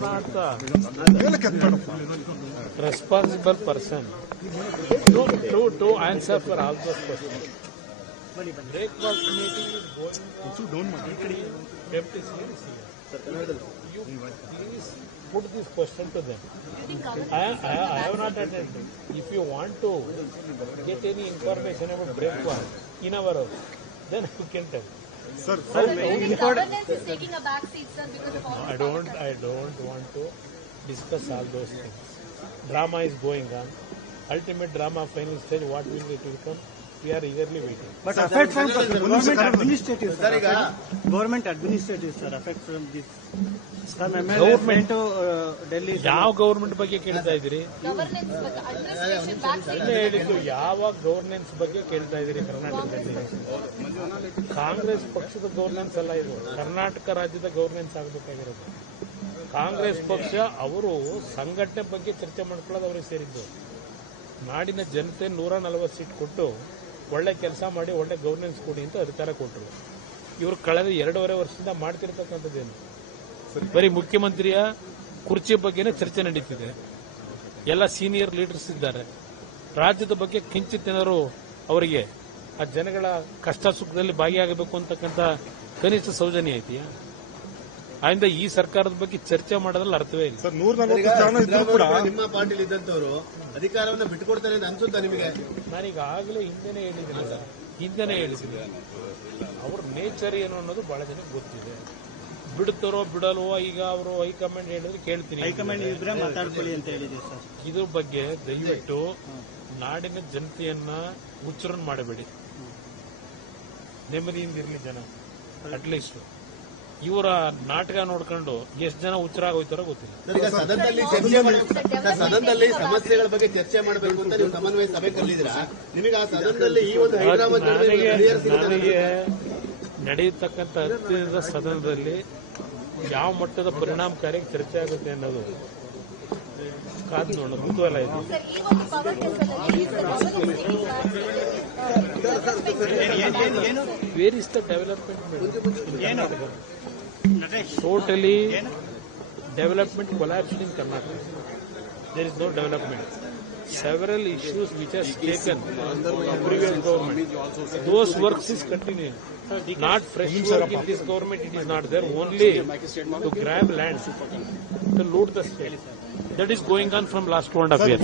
not the responsible person to answer for all those questions. Breakfast meeting is going on. Deputy CM is here. You please put this question to them. I have not attended. If you want to get any information about breakfast in our house, then you can tell. Sir, The governance is taking a back seat, sir, because of all I don't want to discuss all those things. Drama is going on. Ultimate drama, final stage, what will it become? We are eagerly waiting. But effect from government administrative, sir. Government administrative, sir. Effect from this. Government to Delhi. ಯಾವ government ಬಗ್ಗೆ ಕೇಳ್ತಾ ಇದ್ದೀರಿ? governance, administration back seat. ಹೇಳಿದ್ದು ಯಾವ governance ಬಗ್ಗೆ ಕೇಳ್ತಾ ಇದ್ದೀರಿ ಕರ್ನಾಟಕದಲ್ಲಿ? ಕಾಂಗ್ರೆಸ್ ಪಕ್ಷದ ಗವರ್ನೆನ್ಸ್ ಅಲ್ಲ ಇದು, ಕರ್ನಾಟಕ ರಾಜ್ಯದ ಗವರ್ನೆನ್ಸ್ ಆಗಬೇಕಾಗಿರೋದು. ಕಾಂಗ್ರೆಸ್ ಪಕ್ಷ ಅವರು ಸಂಘಟನೆ ಬಗ್ಗೆ ಚರ್ಚೆ ಮಾಡ್ಕೊಳ್ಳೋದು ಅವ್ರಿಗೆ ಸೇರಿದ್ದು. ನಾಡಿನ ಜನತೆ 140 ಸೀಟ್ ಕೊಟ್ಟು ಒಳ್ಳೆ ಕೆಲಸ ಮಾಡಿ ಒಳ್ಳೆ ಗವರ್ನೆನ್ಸ್ ಕೊಡಿ ಅಂತ ಅಧಿಕಾರ ಕೊಟ್ಟರು. ಇವರು ಕಳೆದ 2.5 ವರ್ಷದಿಂದ ಮಾಡ್ತಿರ್ತಕ್ಕಂಥದ್ದೇನು? ಬರೀ ಮುಖ್ಯಮಂತ್ರಿಯ ಕುರ್ಚಿ ಬಗ್ಗೆನೇ ಚರ್ಚೆ ನಡೀತಿದೆ. ಎಲ್ಲ ಸೀನಿಯರ್ ಲೀಡರ್ಸ್ ಇದ್ದಾರೆ. ರಾಜ್ಯದ ಬಗ್ಗೆ ಕಿಂಚಿತ್ತೇನಾದ್ರು ಅವರಿಗೆ ಆ ಜನಗಳ ಕಷ್ಟ ಸುಖದಲ್ಲಿ ಭಾಗಿಯಾಗಬೇಕು ಅಂತಕ್ಕಂಥ ಕನಿಷ್ಠ ಸೌಜನ್ಯ ಐತಿಯಾ? ಆಯಿಂದ ಈ ಸರ್ಕಾರದ ಬಗ್ಗೆ ಚರ್ಚೆ ಮಾಡೋದ್ರಲ್ಲಿ ಅರ್ಥವೇ ಇಲ್ಲ. ಸರ್ 140 ಜನ ಇದ್ರು ಕೂಡ ನಿಮ್ಮ ಪಾರ್ಟಿಲಿ ಇದ್ದಂತವರು ಅಧಿಕಾರವನ್ನು ಬಿಟ್ಟುಕೊಡ್ತಾರೆ ಅಂತ ಅನ್ಸುತ್ತಾ ನಿಮಗೆ? ನಾನೀಗಾಗಲೇ ಹಿಂದೆನೇ ಹೇಳಿದ್ದೀನಿ. ಅವ್ರ ನೇಚರ್ ಏನು ಅನ್ನೋದು ಬಹಳ ಜನಕ್ಕೆ ಗೊತ್ತಿದೆ. ಬಿಡುತ್ತಾರೋ ಬಿಡಲ್ವೋ ಈಗ ಅವರು ಹೈಕಮಾಂಡ್ ಹೇಳಿದ್ರೆ ಕೇಳ್ತೀನಿ. ಹೈಕಮಾಂಡ್ ಇದ್ರೆ ಮಾತಾಡ್ಕೊಳ್ಳಿ ಅಂತ ಹೇಳಿದೆ ಸರ್. ಇದ್ರ ಬಗ್ಗೆ ದಯವಿಟ್ಟು ನಾಡಿನ ಜನತೆಯನ್ನ ಹುಚ್ಚರನ್ ಮಾಡಬೇಡಿ. ನೆಮ್ಮದಿಯಿಂದ ಇರಲಿ ಜನ. ಅಟ್ಲೀಸ್ಟ್ ಇವರ ನಾಟಕ ನೋಡ್ಕೊಂಡು ಎಷ್ಟು ಜನ ಹುಚ್ಚರಾಗೋಯ್ತಾರೋ ಗೊತ್ತಿಲ್ಲ. ಈಗ ಸದನದಲ್ಲಿ ಸಮಸ್ಯೆಗಳ ಬಗ್ಗೆ ಚರ್ಚೆ ಮಾಡಬೇಕು ಅಂತ ನೀವು ಸಮನ್ವಯ ಸಭೆ ಕರೆದಿದ್ದೀರಾ? ನಿಮಗೆ ಆ ಸದನದಲ್ಲಿ ಈ ಒಂದು ಹೈದರಾಬಾದ್ ನನಗೆ ನಡೆಯತಕ್ಕಂಥ ಹತ್ತಿರದ ಸದನದಲ್ಲಿ ಯಾವ ಮಟ್ಟದ ಪರಿಣಾಮಕಾರಿ ಚರ್ಚೆ ಆಗುತ್ತೆ ಅನ್ನೋದು ಕಾದು ನೋಡೋದು ಕುತೂಹಲ ಇದೆ. Sir, ಈ ಒಂದು power where is the development? Totally development collapsed in Karnataka. There is no development. Several issues which has taken the previous government, those works is continuing. Not fresh work in this government, it is not there. Only to grab land, to loot the state. That is going on from last 2.5 years.